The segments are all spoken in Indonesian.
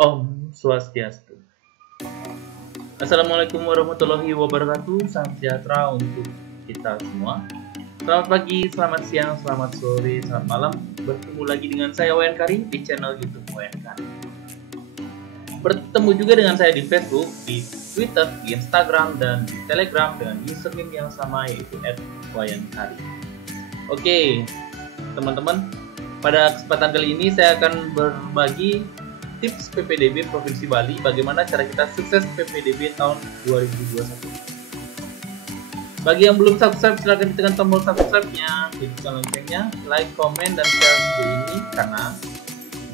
Om Swastiastu. Assalamualaikum warahmatullahi wabarakatuh. Salam sejahtera untuk kita semua. Selamat pagi, selamat siang, selamat sore, selamat malam. Bertemu lagi dengan saya Wayan Karim di channel YouTube Wayan Karim. Bertemu juga dengan saya di Facebook, di Twitter, di Instagram, dan di Telegram dengan username yang sama, yaitu @wayankarim. Oke, teman-teman, pada kesempatan kali ini saya akan berbagi tips PPDB Provinsi Bali, bagaimana cara kita sukses PPDB tahun 2021. Bagi yang belum subscribe, silahkan ditekan tombol subscribe-nya, hidupkan loncengnya, like, komen, dan share video ini, karena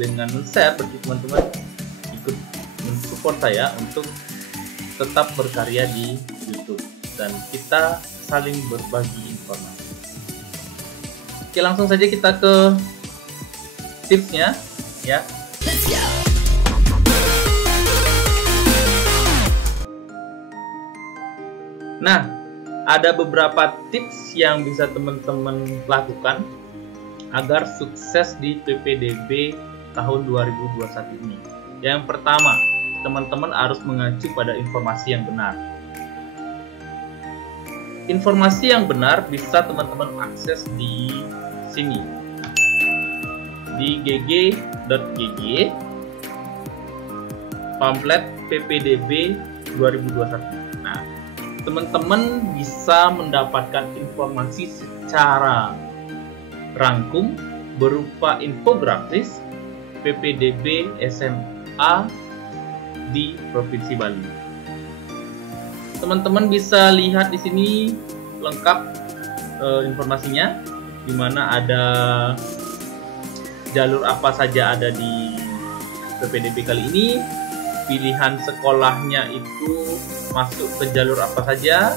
dengan share berarti teman-teman ikut mensupport saya untuk tetap berkarya di YouTube dan kita saling berbagi informasi. Oke, langsung saja kita ke tipsnya ya. Let's go. Nah, ada beberapa tips yang bisa teman-teman lakukan agar sukses di PPDB tahun 2021 ini. Yang pertama, teman-teman harus mengacu pada informasi yang benar. Informasi yang benar bisa teman-teman akses di sini, di gg.gg pamflet PPDB 2021. Nah, teman-teman bisa mendapatkan informasi secara rangkum berupa infografis PPDB SMA di Provinsi Bali. Teman-teman bisa lihat di sini lengkap informasinya, di mana ada jalur apa saja ada di PPDB kali ini, pilihan sekolahnya itu masuk ke jalur apa saja,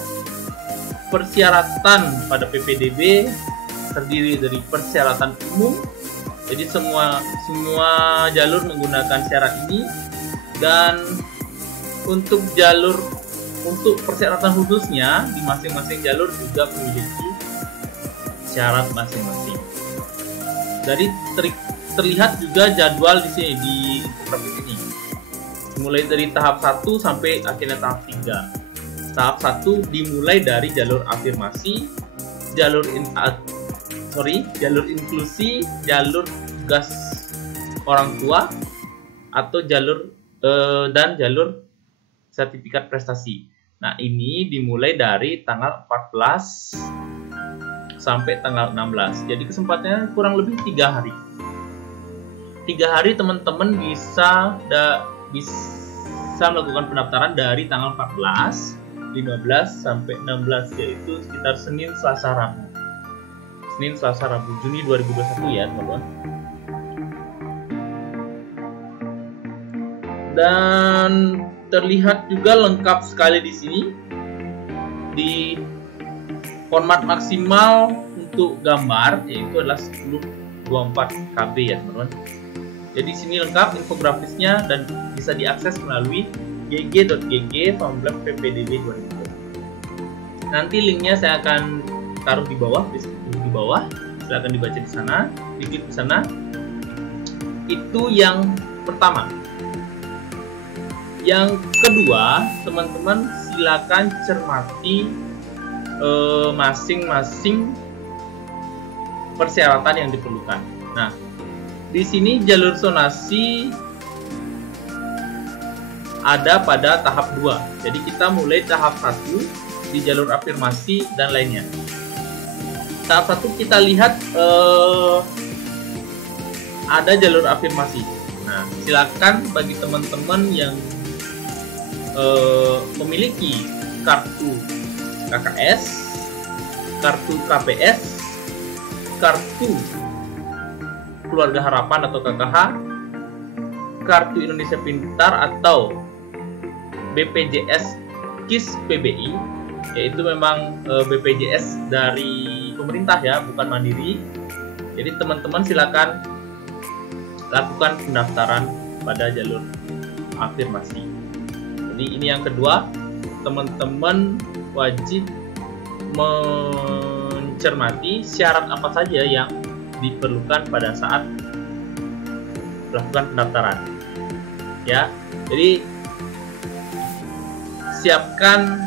persyaratan pada PPDB terdiri dari persyaratan umum, jadi semua jalur menggunakan syarat ini, dan untuk persyaratan khususnya di masing-masing jalur juga memiliki syarat masing-masing. Dari terlihat juga jadwal di sini di infografis ini, mulai dari tahap 1 sampai akhirnya tahap 3. Tahap 1 dimulai dari jalur afirmasi, jalur inklusi, jalur tugas orang tua atau jalur sertifikat prestasi. Nah, ini dimulai dari tanggal 14 sampai tanggal 16. Jadi kesempatannya kurang lebih 3 hari. 3 hari teman-teman bisa melakukan pendaftaran dari tanggal 14, 15 sampai 16, yaitu sekitar Senin, Selasa, Rabu Juni 2021 ya, teman-teman. Dan terlihat juga lengkap sekali di sini. Di format maksimal untuk gambar yaitu adalah 1024 KB ya, teman-teman. Jadi sini lengkap infografisnya dan bisa diakses melalui gg.gg pamflet PPDB 2020. Nanti linknya saya akan taruh di bawah, silakan dibaca di sana, diklik di sana. Itu yang pertama. Yang kedua, teman-teman silakan cermati masing-masing persyaratan yang diperlukan. Nah, di sini jalur zonasi ada pada tahap 2. Jadi kita mulai tahap 1 di jalur afirmasi dan lainnya. Tahap 1 kita lihat ada jalur afirmasi. Nah, silakan bagi teman-teman yang memiliki kartu KKS, kartu KPS, kartu Keluarga Harapan atau KKH, kartu Indonesia Pintar atau BPJS KIS PBI, yaitu memang BPJS dari pemerintah ya, bukan mandiri. Jadi teman-teman silakan lakukan pendaftaran pada jalur afirmasi. Jadi ini yang kedua, teman-teman wajib mencermati syarat apa saja yang diperlukan pada saat melakukan pendaftaran. ya. Jadi siapkan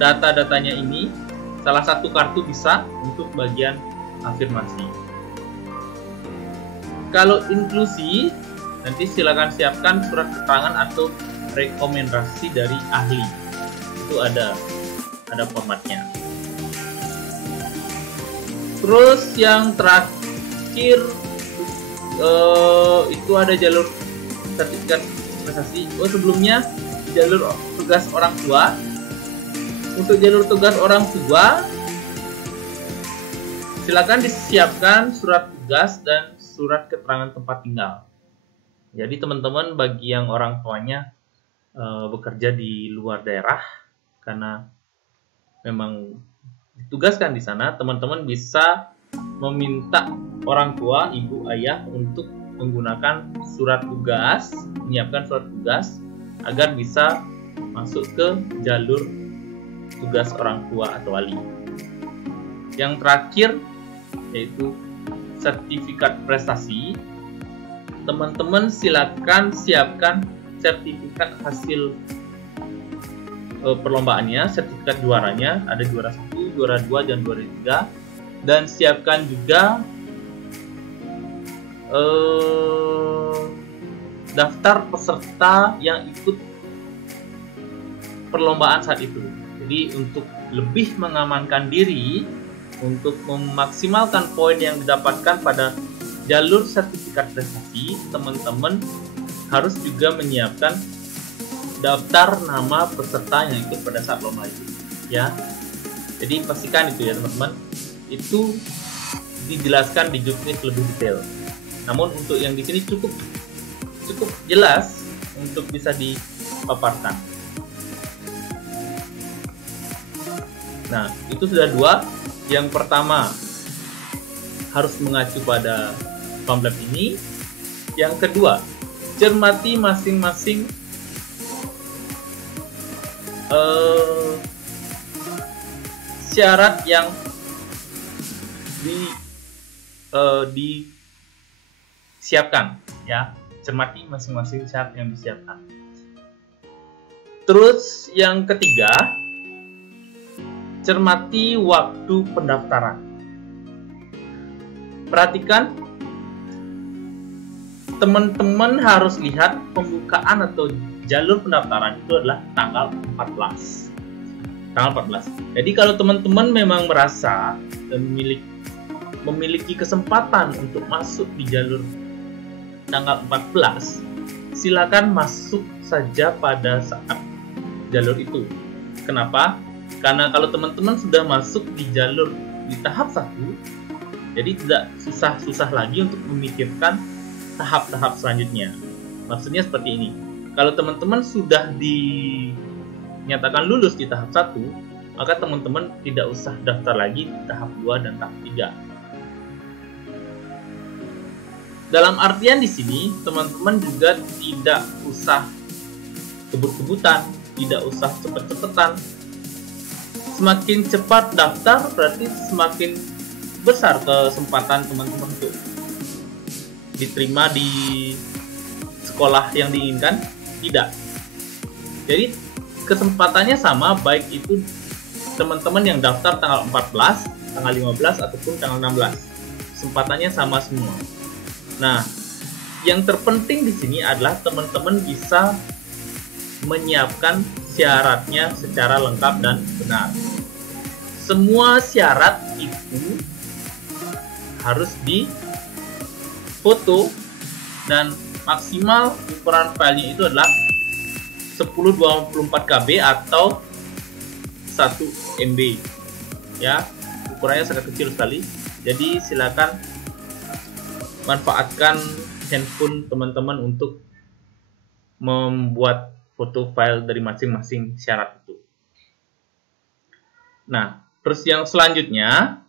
data-datanya ini. Salah satu kartu bisa untuk bagian afirmasi. Kalau inklusi, nanti silakan siapkan surat keterangan atau rekomendasi dari ahli. Itu ada formatnya. Terus yang terakhir itu ada jalur sertifikat prestasi. Sebelumnya jalur tugas orang tua. Untuk jalur tugas orang tua, silakan disiapkan surat tugas dan surat keterangan tempat tinggal. Jadi teman-teman bagi yang orang tuanya bekerja di luar daerah karena memang ditugaskan di sana, teman-teman bisa meminta orang tua, ibu, ayah untuk menggunakan surat tugas, menyiapkan surat tugas agar bisa masuk ke jalur tugas orang tua atau wali. Yang terakhir yaitu sertifikat prestasi. Teman-teman silakan siapkan sertifikat hasil perlombaannya, sertifikat juaranya, ada juara 1, juara 2, dan juara 3. Dan siapkan juga daftar peserta yang ikut perlombaan saat itu. Jadi untuk lebih mengamankan diri, untuk memaksimalkan poin yang didapatkan pada jalur sertifikat prestasi, teman-teman harus juga menyiapkan daftar nama peserta yang ikut pada saat lomba itu, ya. Jadi pastikan itu ya teman-teman. Itu dijelaskan di juknis lebih detail. Namun untuk yang di sini cukup jelas untuk bisa dipaparkan. Nah, itu sudah 2. Yang pertama harus mengacu pada pamflet ini. Yang kedua, cermati masing-masing syarat yang disiapkan, ya. Cermati masing-masing syarat yang disiapkan. Terus yang ketiga, cermati waktu pendaftaran. Perhatikan, teman-teman harus lihat pembukaan atau jalur pendaftaran itu adalah tanggal 14. Tanggal 14. Jadi kalau teman-teman memang merasa dan memiliki kesempatan untuk masuk di jalur tanggal 14, silakan masuk saja pada saat jalur itu. Kenapa? Karena kalau teman-teman sudah masuk di jalur di tahap 1, jadi tidak susah-susah lagi untuk memikirkan tahap-tahap selanjutnya. Maksudnya seperti ini. Kalau teman-teman sudah dinyatakan lulus di tahap 1, maka teman-teman tidak usah daftar lagi di tahap 2 dan tahap 3. Dalam artian di sini, teman-teman juga tidak usah kebut-kebutan, tidak usah cepet-cepetan. Semakin cepat daftar berarti semakin besar kesempatan teman-teman untuk diterima di sekolah yang diinginkan. Tidak. Jadi kesempatannya sama, baik itu teman-teman yang daftar tanggal 14, tanggal 15 ataupun tanggal 16. Kesempatannya sama semua. Nah, yang terpenting di sini adalah teman-teman bisa menyiapkan syaratnya secara lengkap dan benar. Semua syarat itu harus difoto dan maksimal ukuran filenya itu adalah 1024 KB atau 1 MB, ya. Ukurannya sangat kecil sekali. Jadi silakan manfaatkan handphone teman-teman untuk membuat foto file dari masing-masing syarat itu. Nah, terus yang selanjutnya,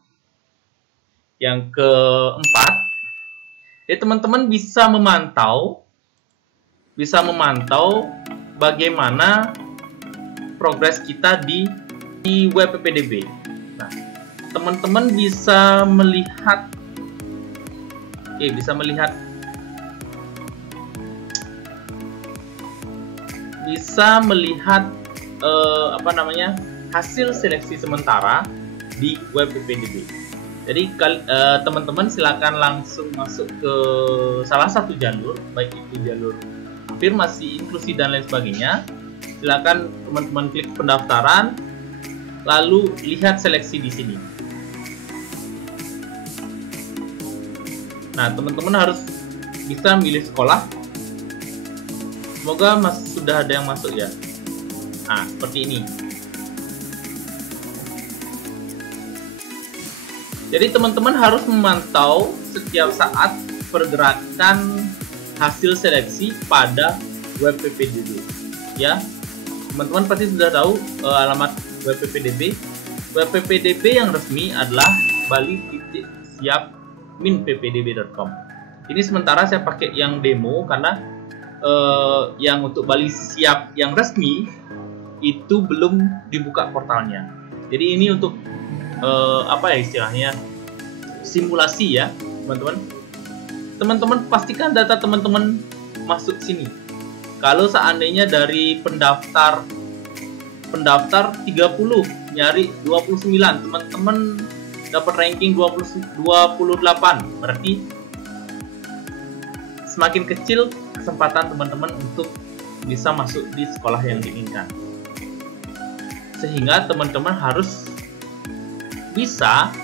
yang keempat, ya teman-teman bisa memantau bagaimana progres kita di web PPDB. Nah, teman-teman bisa melihat bisa melihat hasil seleksi sementara di web PPDB. Jadi teman-teman silakan langsung masuk ke salah satu jalur, baik itu jalur afirmasi, inklusi dan lain sebagainya. Silakan teman-teman klik pendaftaran, lalu lihat seleksi di sini. Nah, teman-teman harus bisa milih sekolah. Semoga sudah ada yang masuk ya. Nah, seperti ini. Jadi teman-teman harus memantau setiap saat pergerakan hasil seleksi pada web PPDB. Ya, teman-teman pasti sudah tahu alamat web PPDB. Web PPDB yang resmi adalah bali.siap-ppdb.com. Ini sementara saya pakai yang demo karena yang untuk Bali Siap yang resmi itu belum dibuka portalnya. Jadi ini untuk istilahnya simulasi ya, teman-teman. Teman-teman pastikan data teman-teman masuk sini. Kalau seandainya dari pendaftar 30 nyari 29, teman-teman dapat ranking 28, berarti semakin kecil kesempatan teman-teman untuk bisa masuk di sekolah yang diinginkan. Sehingga teman-teman harus bisa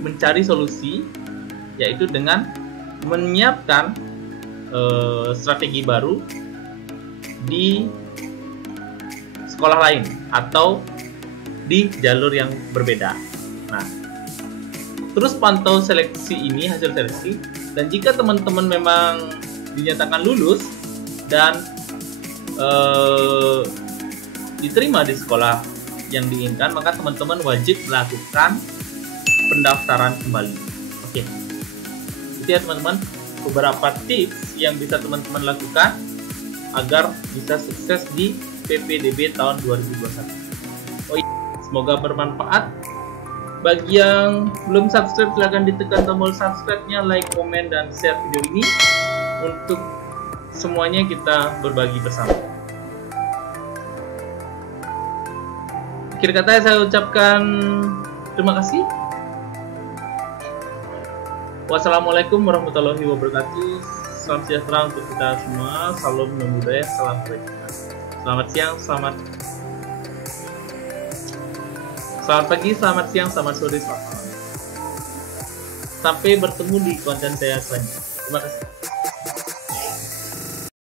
mencari solusi, yaitu dengan menyiapkan strategi baru di sekolah lain atau di jalur yang berbeda. Nah, terus pantau seleksi ini, hasil seleksi, dan jika teman-teman memang dinyatakan lulus dan diterima di sekolah yang diinginkan, maka teman-teman wajib melakukan pendaftaran kembali. Oke, itu ya teman-teman, beberapa tips yang bisa teman-teman lakukan agar bisa sukses di PPDB tahun 2021. Semoga bermanfaat. Bagi yang belum subscribe, silahkan ditekan tombol subscribe-nya, like, komen, dan share video ini untuk semuanya kita berbagi bersama. Akhir kata saya ucapkan terima kasih. Wassalamualaikum warahmatullahi wabarakatuh. Salam sejahtera untuk kita semua. Salam budaya, salam kebajikan. Selamat siang, selamat pagi, selamat siang, selamat sore, selamat malam. Sampai bertemu di konten saya selanjutnya. Terima kasih.